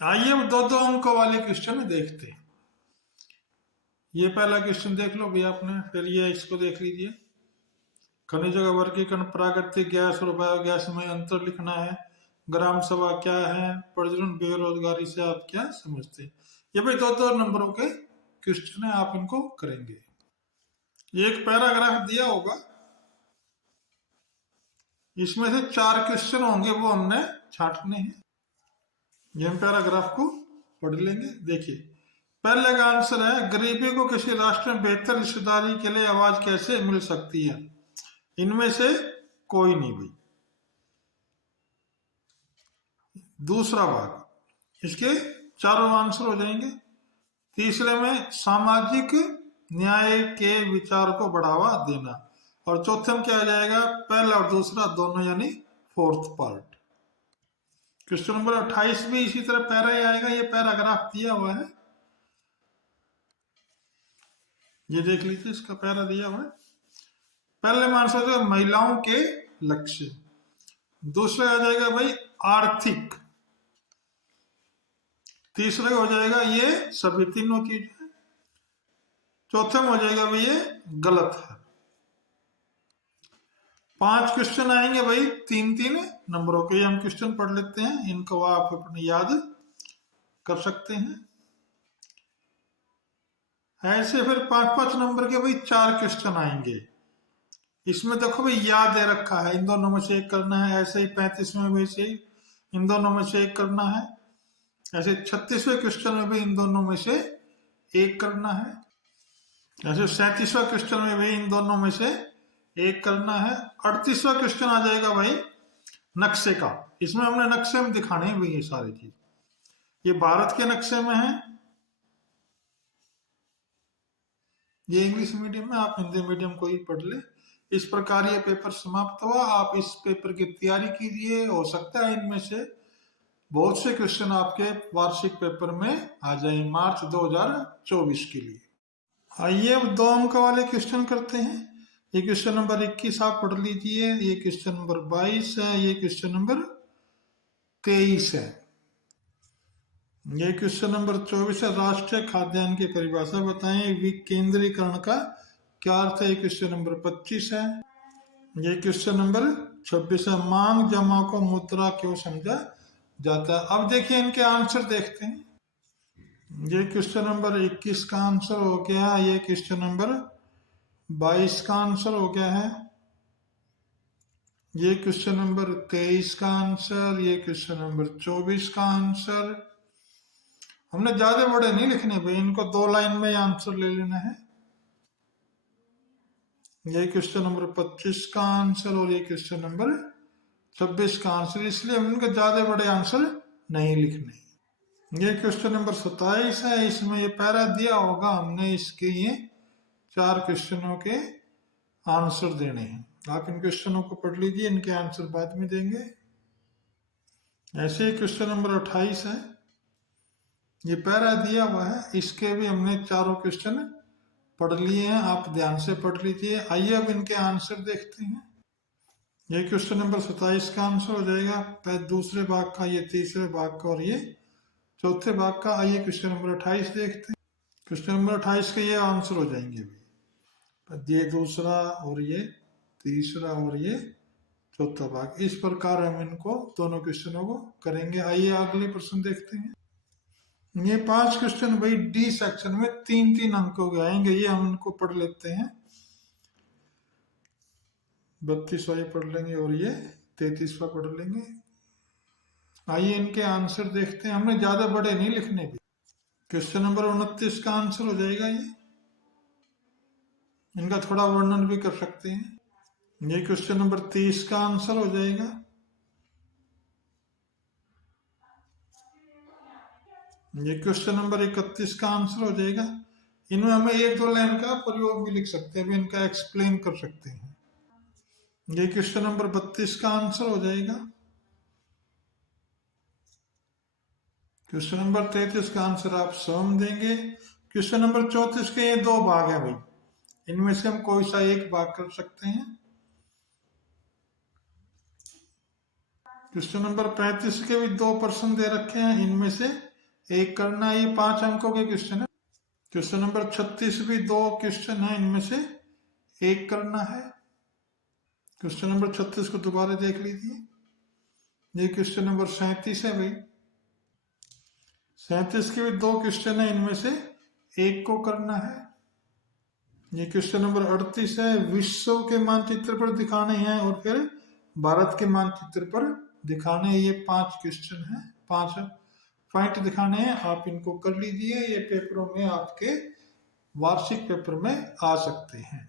आइए अब दो दो अंकों वाले क्वेश्चन देखते हैं। ये पहला क्वेश्चन देख लो भैया आपने, फिर ये इसको देख लीजिए। खनिजों का वर्गीकरण, प्राकृतिक गैस और बायोगैस में अंतर लिखना है, ग्राम सभा क्या है, प्रजनन बेरोजगारी से आप क्या समझते हैं। ये भाई दो दो नंबरों के क्वेश्चन है, आप इनको करेंगे। एक पैराग्राफ दिया होगा, इसमें से 4 क्वेश्चन होंगे, वो हमने छांटने हैं। ये हम पैराग्राफ को पढ़ लेंगे। देखिए पहले का आंसर है, गरीबी को किसी राष्ट्र में बेहतर हिस्सेदारी के लिए आवाज कैसे मिल सकती है। इनमें से कोई नहीं भाई। दूसरा भाग, इसके चारों आंसर हो जाएंगे। तीसरे में सामाजिक न्याय के विचार को बढ़ावा देना, और चौथे में क्या आ जाएगा, पहला और दूसरा दोनों यानी फोर्थ पार्ट। क्वेश्चन नंबर 28 भी इसी तरह पैरा ही आएगा, ये पैराग्राफ दिया हुआ है, ये देख लीजिए, इसका पैरा दिया हुआ है। पहले में आंसर हो महिलाओं के लक्ष्य, दूसरा आ जाएगा भाई आर्थिक, तीसरे हो जाएगा ये सभी तीनों चीज, चौथे में हो जाएगा भाई ये गलत है। 5 क्वेश्चन आएंगे भाई, 3-3 नंबरों के। हम क्वेश्चन पढ़ लेते हैं, इनको आप अपने याद कर सकते हैं। ऐसे फिर 5-5 नंबर के भाई 4 क्वेश्चन आएंगे। इसमें देखो भाई याद दे रखा है, इन दोनों में से एक करना है। ऐसे ही 35वें में से इन दोनों में से एक करना है। ऐसे 36वें क्वेश्चन में भी इन दोनों में से एक करना है। ऐसे 37वां क्वेश्चन में भी इन दोनों में से एक करना है। 38वां क्वेश्चन आ जाएगा भाई नक्शे का। इसमें हमने नक्शे में दिखाने हैं भाई ये सारी चीज। ये भारत के नक्शे में है, ये इंग्लिश मीडियम में, आप हिंदी मीडियम को ही पढ़ ले। इस प्रकार ये पेपर समाप्त हुआ। आप इस पेपर की तैयारी कीजिए, हो सकता है इनमें से बहुत से क्वेश्चन आपके वार्षिक पेपर में आ जाए मार्च 2024 के लिए। आइए अब 2 अंक वाले क्वेश्चन करते हैं। ये क्वेश्चन नंबर 21 आप पढ़ लीजिए, ये क्वेश्चन नंबर 22 है, ये क्वेश्चन नंबर 23 है, ये क्वेश्चन नंबर 24 है। राष्ट्रीय खाद्यान्न की परिभाषा बताएं, विकेंद्रीकरण का क्या अर्थ है, ये क्वेश्चन नंबर 25 है। ये क्वेश्चन नंबर 26 है, मांग जमा को मुद्रा क्यों समझा जाता है। अब देखिए इनके आंसर देखते हैं। ये क्वेश्चन नंबर 21 का आंसर हो गया, ये क्वेश्चन नंबर 22 का आंसर हो गया है, ये क्वेश्चन नंबर 23 का आंसर, ये क्वेश्चन नंबर 24 का आंसर। हमने ज्यादा बड़े नहीं लिखने भाई, इनको 2 लाइन में आंसर ले लेना है। ये क्वेश्चन नंबर 25 का आंसर और ये क्वेश्चन नंबर 26 का आंसर, इसलिए हम इनके ज्यादा बड़े आंसर नहीं लिखने। ये क्वेश्चन नंबर 27 है, इसमें ये पैरा दिया होगा, हमने इसके ये 4 क्वेश्चनों के आंसर देने हैं। आप इन क्वेश्चनों को पढ़ लीजिए, इनके आंसर बाद में देंगे। ऐसे ही क्वेश्चन नंबर 28 है, ये पैरा दिया हुआ है, इसके भी हमने चारों क्वेश्चन पढ़ लिए हैं, आप ध्यान से पढ़ लीजिए। आइए अब इनके आंसर देखते हैं। ये क्वेश्चन नंबर 27 का आंसर हो जाएगा दूसरे भाग का, ये तीसरे भाग का और ये चौथे भाग का। आइए क्वेश्चन नंबर 28 देखते हैं। क्वेश्चन नंबर 28 के ये आंसर हो जाएंगे भी, ये दूसरा और ये तीसरा और ये चौथा भाग। इस प्रकार हम इनको दोनों क्वेश्चनों को करेंगे। आइए अगले प्रश्न देखते हैं। ये 5 क्वेश्चन भाई डी सेक्शन में 3-3 अंकों के आएंगे, ये हम इनको पढ़ लेते हैं। 32वां पढ़ लेंगे और ये 33वां पढ़ लेंगे। आइए इनके आंसर देखते हैं, हमने ज्यादा बड़े नहीं लिखने भी। क्वेश्चन नंबर 29 का आंसर हो जाएगा ये, इनका थोड़ा वर्णन भी कर सकते हैं। ये क्वेश्चन नंबर 30 का आंसर हो जाएगा। ये क्वेश्चन नंबर 31 का आंसर हो जाएगा। इनमें हमें 1-2 लाइन का प्रयोग भी लिख सकते हैं, इनका एक्सप्लेन कर सकते हैं। ये क्वेश्चन नंबर 32 का आंसर हो जाएगा। क्वेश्चन नंबर 33 का आंसर आप स्वयं देंगे। क्वेश्चन नंबर 34 के ये 2 भाग है भाई, इनमें से हम कोई सा एक भाग कर सकते हैं। क्वेश्चन नंबर 35 के भी 2 प्रश्न दे रखे हैं, इनमें से एक करना है। ये 5 अंकों के क्वेश्चन है। क्वेश्चन नंबर 36 भी 2 क्वेश्चन है, इनमें से एक करना है। क्वेश्चन नंबर 36 को दोबारा देख लीजिए। ये क्वेश्चन नंबर 37 है भाई। 37 के भी 2 क्वेश्चन है, इनमें से एक को करना है। ये क्वेश्चन नंबर 38 है। विश्व के मानचित्र पर दिखाने हैं और फिर भारत के मानचित्र पर दिखाने हैं। ये 5 क्वेश्चन है, 5 पॉइंट दिखाने हैं। आप इनको कर लीजिए, ये पेपरों में आपके वार्षिक पेपर में आ सकते हैं।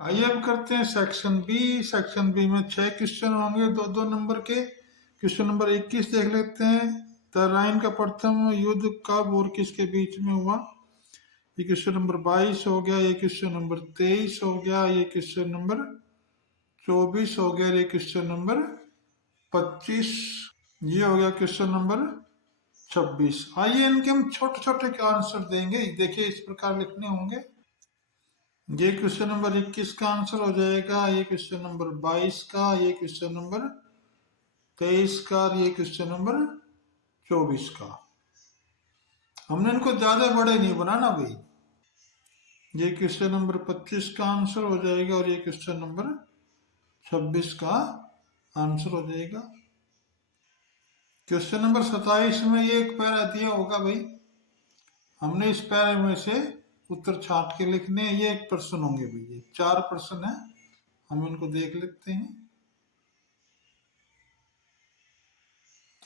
आइए अब करते हैं सेक्शन बी। सेक्शन बी में 6 क्वेश्चन होंगे, 2-2 नंबर के। क्वेश्चन नंबर 21 देख लेते हैं। तराइन का प्रथम युद्ध कब और किसके बीच में हुआ? ये क्वेश्चन नंबर 22 हो गया। ये क्वेश्चन नंबर 23 हो गया। ये क्वेश्चन नंबर 24 हो गया। ये क्वेश्चन नंबर 25, ये हो गया क्वेश्चन नंबर 26। आइए इनके हम छोटे छोटे आंसर देंगे। देखिए इस प्रकार लिखने होंगे। ये क्वेश्चन नंबर 21 का आंसर हो जाएगा। ये क्वेश्चन नंबर 22 का, ये क्वेश्चन नंबर 23 का, ये क्वेश्चन नंबर 24 का। हमने इनको ज्यादा बड़े नहीं बनाना भाई। ये क्वेश्चन नंबर 25 का आंसर हो जाएगा और ये क्वेश्चन नंबर 26 का आंसर हो जाएगा। क्वेश्चन नंबर 27 में ये एक पैरा दिया होगा भाई, हमने इस पैरे में से उत्तर छांट के लिखने हैं। ये एक प्रश्न होंगे भाई, ये 4 प्रश्न है, हम इनको देख लेते हैं।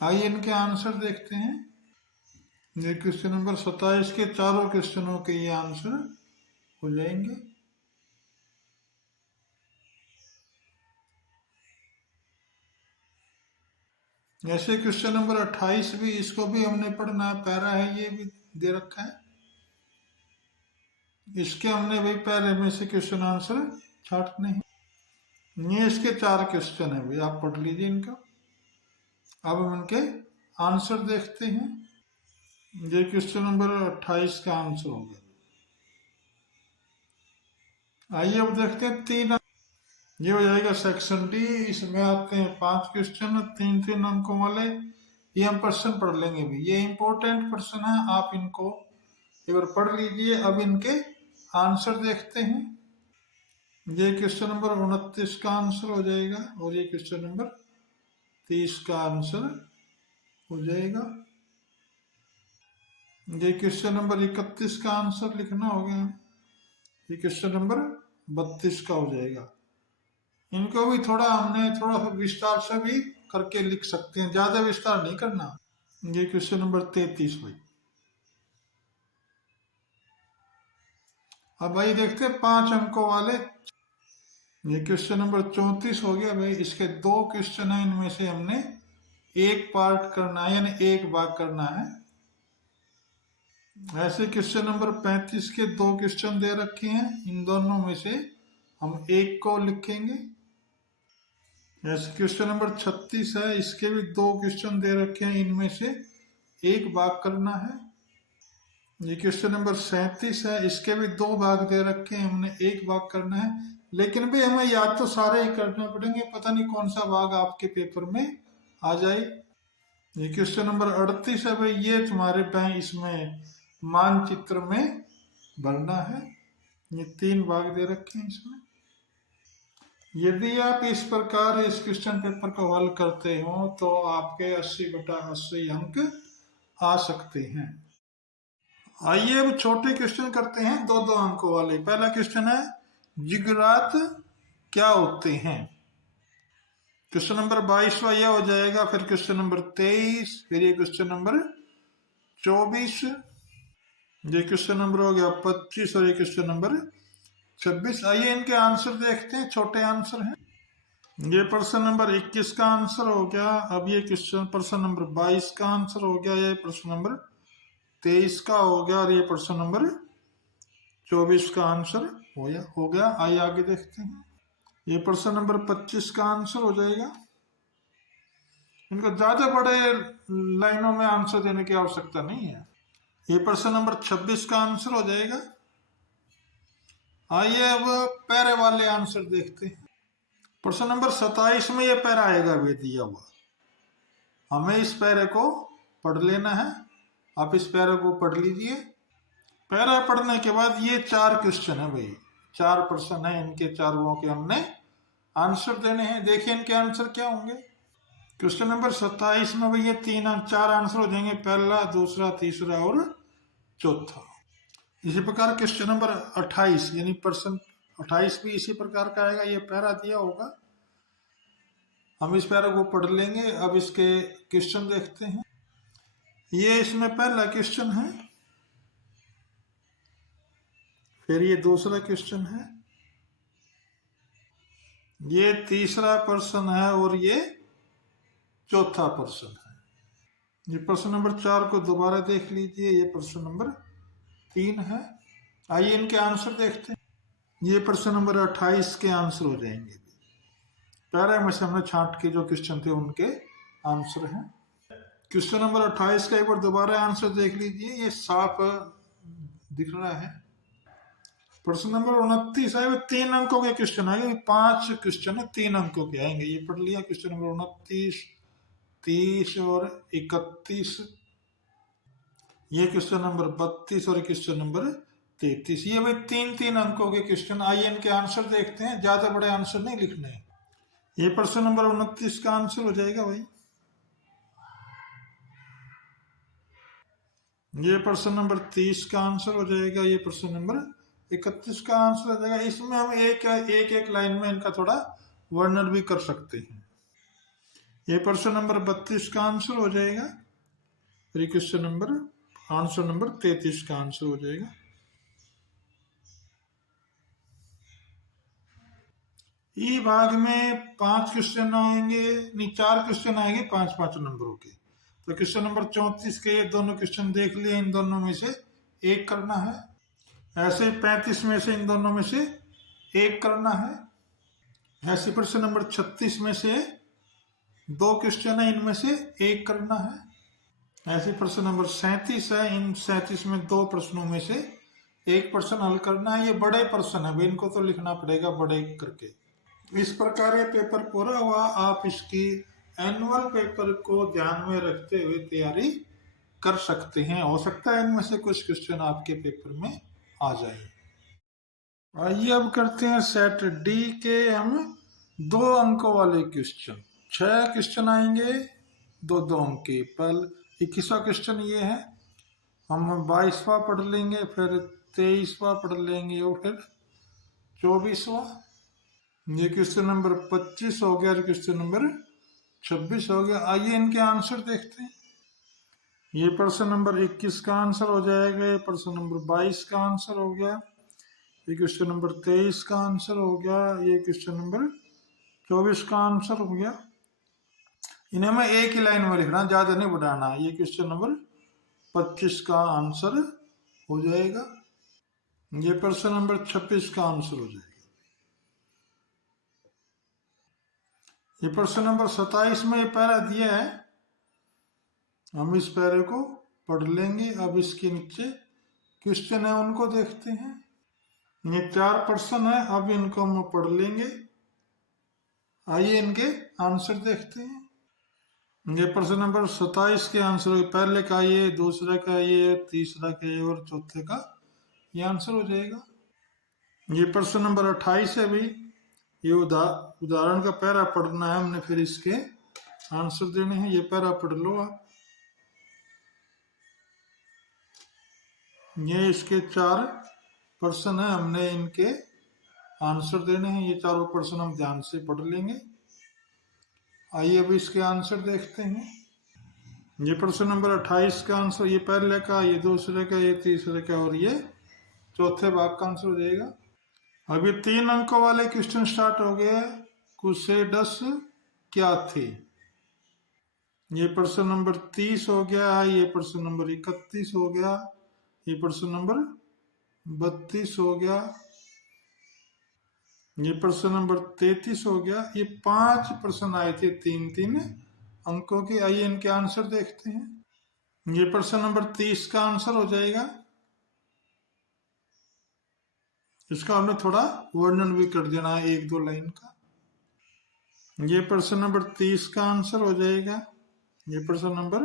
आइए इनके आंसर देखते हैं। ये क्वेश्चन नंबर 27 के चारों क्वेश्चनों के ये आंसर हो जाएंगे। ऐसे क्वेश्चन नंबर 28 भी, इसको भी हमने पढ़ना है, पैरा है, ये भी दे रखा है। इसके हमने भाई पैरे में से क्वेश्चन आंसर छांटने हैं। ये इसके 4 क्वेश्चन है भाई, आप पढ़ लीजिए इनका। अब हम इनके आंसर देखते हैं। ये क्वेश्चन नंबर 28 का आंसर हो गया। आइए अब देखते हैं 3, ये हो जाएगा सेक्शन डी। इसमें आते हैं 5 क्वेश्चन, 3-3 अंकों वाले। ये हम प्रश्न पढ़ लेंगे भी, ये इंपॉर्टेंट प्रश्न है, आप इनको एक बार पढ़ लीजिए। अब इनके आंसर देखते हैं। ये क्वेश्चन नंबर 29 का आंसर हो जाएगा और ये क्वेश्चन नंबर 30 का आंसर हो जाएगा। ये क्वेश्चन नंबर 31 का आंसर लिखना हो गया। ये क्वेश्चन नंबर 32 का हो जाएगा। इनको भी थोड़ा हमने थोड़ा सा विस्तार से भी करके लिख सकते हैं, ज्यादा विस्तार नहीं करना। ये क्वेश्चन नंबर 33 भाई। अब भाई देखते हैं 5 अंकों वाले। ये क्वेश्चन नंबर 34 हो गया भाई। इसके 2 क्वेश्चन है, इनमें से हमने एक पार्ट करना है, यानी एक भाग करना है। ऐसे क्वेश्चन नंबर 35 के 2 क्वेश्चन दे रखे हैं, इन दोनों में से हम एक को लिखेंगे। ऐसे क्वेश्चन नंबर 36 है, इसके भी 2 क्वेश्चन दे रखे हैं, इनमें से एक भाग करना है। ये क्वेश्चन नंबर 37 है, इसके भी 2 भाग दे रखे हैं, हमने एक भाग करना है। लेकिन भी हमें याद तो सारे ही करने पड़ेंगे, पता नहीं कौन सा भाग आपके पेपर में आ जाए। ये क्वेश्चन नंबर 38 है भाई, ये तुम्हारे बैंक इसमें मानचित्र में भरना है। ये 3 भाग दे रखे हैं इसमें। यदि आप इस प्रकार इस क्वेश्चन पेपर को हल करते हो तो आपके 80/80 अंक आ सकते हैं। आइए अब छोटे क्वेश्चन करते हैं, 2-2 अंकों वाले। पहला क्वेश्चन है, जिगरात क्या होते हैं? क्वेश्चन नंबर 22 यह हो जाएगा। फिर क्वेश्चन नंबर 23, फिर ये क्वेश्चन नंबर 24, ये क्वेश्चन नंबर हो गया 25 और ये क्वेश्चन नंबर 26। आइए इनके आंसर देखते हैं, छोटे आंसर हैं। ये प्रश्न नंबर 21 का आंसर हो गया। अब ये क्वेश्चन प्रश्न नंबर 22 का आंसर हो गया। ये प्रश्न नंबर 23 का हो गया और ये प्रश्न नंबर 24 का आंसर हो गया। आइए आगे देखते हैं। ये प्रश्न नंबर 25 का आंसर हो जाएगा। इनको ज्यादा बड़े लाइनों में आंसर देने की आवश्यकता नहीं है। ये प्रश्न नंबर 26 का आंसर हो जाएगा। आइए अब पैरे वाले आंसर देखते हैं। प्रश्न नंबर 27 में ये पैरा आएगा वे दिया हुआ। हमें इस पैरे को पढ़ लेना है। आप इस पैरे को पढ़ लीजिए। पैरा पढ़ने के बाद ये 4 क्वेश्चन है भाई, 4 प्रश्न है, इनके चारों के हमने आंसर देने हैं। देखिए इनके आंसर क्या होंगे। क्वेश्चन नंबर 27 में भाई ये 4 आंसर हो जाएंगे, पहला, दूसरा, तीसरा और चौथा। इसी प्रकार क्वेश्चन नंबर 28 यानी प्रश्न 28 भी इसी प्रकार का आएगा। ये पैरा दिया होगा, हम इस पैरा को पढ़ लेंगे। अब इसके क्वेश्चन देखते हैं। ये इसमें पहला क्वेश्चन है, फिर ये दूसरा क्वेश्चन है, ये तीसरा प्रश्न है और ये चौथा प्रश्न है। ये प्रश्न नंबर 4 को दोबारा देख लीजिए, ये प्रश्न नंबर 3 है। आइए इनके आंसर देखते हैं। ये प्रश्न नंबर 28 के आंसर हो जाएंगे। पैरा में से हमने छांट के जो क्वेश्चन थे उनके आंसर हैं। क्वेश्चन नंबर 28 का एक बार दोबारा आंसर देख लीजिए, ये साफ दिख रहा है। प्रश्न नंबर 29 है, 3 अंकों के क्वेश्चन आएंगे। 5 क्वेश्चन है, 3 अंकों के आएंगे। ये पढ़ लिया। क्वेश्चन नंबर 29, 30 और 31। ये क्वेश्चन नंबर 32 और क्वेश्चन नंबर 33। ये भाई 3-3 अंकों के क्वेश्चन। आइए इनके आंसर देखते हैं, ज्यादा बड़े आंसर नहीं लिखने हैं। ये प्रश्न नंबर 29 का आंसर हो जाएगा भाई। ये प्रश्न नंबर 30 का आंसर हो जाएगा। ये प्रश्न नंबर 31 का आंसर हो जाएगा। इसमें हम एक लाइन में इनका थोड़ा वर्णन भी कर सकते हैं। ये प्रश्न नंबर 32 का आंसर हो जाएगा। फिर क्वेश्चन नंबर आंसर नंबर 33 का आंसर हो जाएगा। ई भाग में 5 क्वेश्चन आएंगे, नहीं 4 क्वेश्चन आएंगे 5-5 नंबरों के। तो क्वेश्चन नंबर 34 के ये दोनों क्वेश्चन देख लिए, इन दोनों में से एक करना है। ऐसे 35 में से इन दोनों में से एक करना है। ऐसे प्रश्न नंबर 36 में से 2 क्वेश्चन है, इनमें से एक करना है। ऐसे प्रश्न नंबर 37 है, इन 37 में 2 प्रश्नों में से एक प्रश्न हल करना है। ये बड़े प्रश्न है, इनको तो लिखना पड़ेगा बड़े करके। इस प्रकार ये पेपर पूरा हुआ। आप इसकी एनुअल पेपर को ध्यान में रखते हुए तैयारी कर सकते हैं। हो सकता है इनमें से कुछ क्वेश्चन आपके पेपर में आ जाए। आइए अब करते हैं सेट डी के हम 2 अंकों वाले क्वेश्चन। 6 क्वेश्चन आएंगे 2-2 अंक के। पहले 21वां क्वेश्चन ये है, हम 22वां पढ़ लेंगे, फिर 23वां पढ़ लेंगे और फिर 24वां। ये क्वेश्चन नंबर 25 हो गया और क्वेश्चन नंबर 26 हो गया। आइए इनके आंसर देखते हैं। ये प्रश्न नंबर 21 का आंसर हो जाएगा। ये प्रश्न नंबर 22 का आंसर हो गया। ये क्वेश्चन नंबर 23 का आंसर हो गया। ये क्वेश्चन नंबर 24 का आंसर हो गया। इन्हें मैं एक ही लाइन में लिखना, ज्यादा नहीं बढ़ाना। ये क्वेश्चन नंबर 25 का आंसर हो जाएगा। ये प्रश्न नंबर 26 का आंसर हो जाएगा। ये प्रश्न नंबर 27 में ये पैरा दिया है, हम इस पैरे को पढ़ लेंगे। अब इसके नीचे क्वेश्चन है उनको देखते हैं। ये 4 प्रश्न है, अब इनको हम पढ़ लेंगे। आइए इनके आंसर देखते हैं। ये प्रश्न नंबर 27 के आंसर, पहले का ये, दूसरा का ये, तीसरा का ये और चौथे का ये आंसर हो जाएगा। ये प्रश्न नंबर 28 है भाई। ये उदाहरण का पैरा पढ़ना है हमने, फिर इसके आंसर देने हैं। ये पैरा पढ़ लो आप। ये इसके 4 प्रश्न है, हमने इनके आंसर देने हैं। ये चारों प्रश्न हम ध्यान से पढ़ लेंगे। आइए अब इसके आंसर देखते हैं। ये प्रश्न नंबर 28 का आंसर, ये पहले का, ये दूसरे का, ये तीसरे का और ये चौथे भाग का आंसर हो जाएगा। अब ये 3 अंकों वाले क्वेश्चन स्टार्ट हो गए। कुसेडस क्या थे? ये प्रश्न नंबर 30 हो गया। ये प्रश्न नंबर 31 हो गया। ये प्रश्न नंबर 32 हो गया। ये प्रश्न नंबर 33 हो गया। ये 5 प्रश्न आए थे 3-3 अंकों के। आइए इनके आंसर देखते हैं। ये प्रश्न नंबर 30 का आंसर हो जाएगा। इसका हमने थोड़ा वर्णन भी कर देना है 1-2 लाइन का। ये प्रश्न नंबर 30 का आंसर हो जाएगा। ये प्रश्न नंबर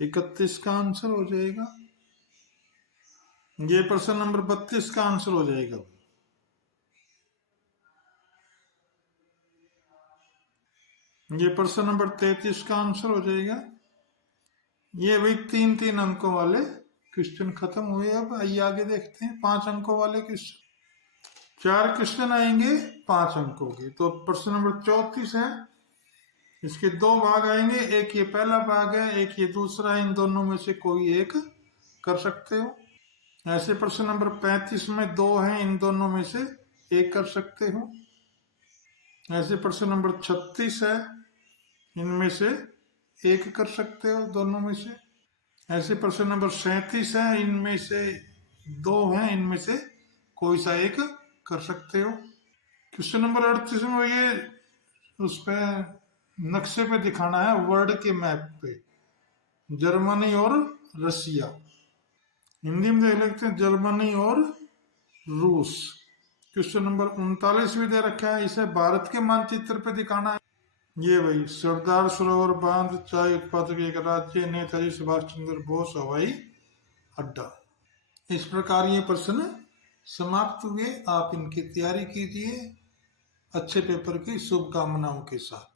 31 का आंसर हो जाएगा। ये प्रश्न नंबर 32 का आंसर हो जाएगा। ये प्रश्न नंबर 33 का आंसर हो जाएगा। ये भाई 3-3 अंकों वाले क्वेश्चन खत्म हुए। अब आइए आगे देखते हैं 5 अंकों वाले क्वेश्चन। 4 क्वेश्चन आएंगे 5 अंकों के। तो प्रश्न नंबर 34 है, इसके 2 भाग आएंगे, एक ये पहला भाग है, एक ये दूसरा है। इन दोनों में से कोई एक कर सकते हो। ऐसे प्रश्न नंबर 35 में 2 हैं, इन दोनों में से एक कर सकते हो। ऐसे प्रश्न नंबर 36 है, इनमें से एक कर सकते हो दोनों में से। ऐसे प्रश्न नंबर 37 है, इनमें से 2 हैं, इनमें से कोई सा एक कर सकते हो। क्वेश्चन नंबर 38 में ये उस पे नक्शे पे दिखाना है, वर्ल्ड के मैप पे, जर्मनी और रसिया। हिंदी में देख लेते हैं, जर्मनी और रूस। क्वेश्चन नंबर 39 भी दे रखा है, इसे भारत के मानचित्र पे दिखाना है। ये भाई सरदार सरोवर बांध, चाय उत्पादक एक राज्य, नेताजी सुभाष चंद्र बोस हवाई अड्डा। इस प्रकार ये प्रश्न समाप्त हुए। आप इनकी तैयारी कीजिए अच्छे पेपर की शुभकामनाओं के साथ।